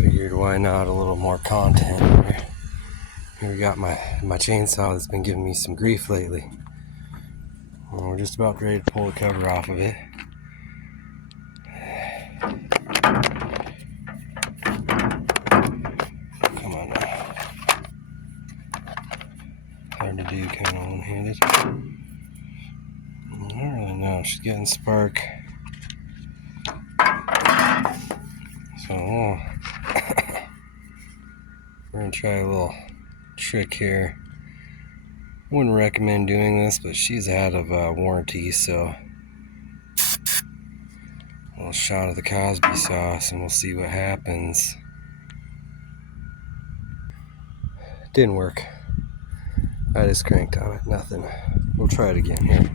Figured why not a little more content here. Here we got my chainsaw that's been giving me some grief lately. Well, we're just about ready to pull the cover off of it. Come on now. Hard to do kind of one-handed. I don't really know. She's getting spark. So we're gonna try a little trick here. Wouldn't recommend doing this, but she's out of warranty, so a little shot of the Cosby sauce and we'll see what happens. Didn't work. I just cranked on it, nothing. We'll try it again here.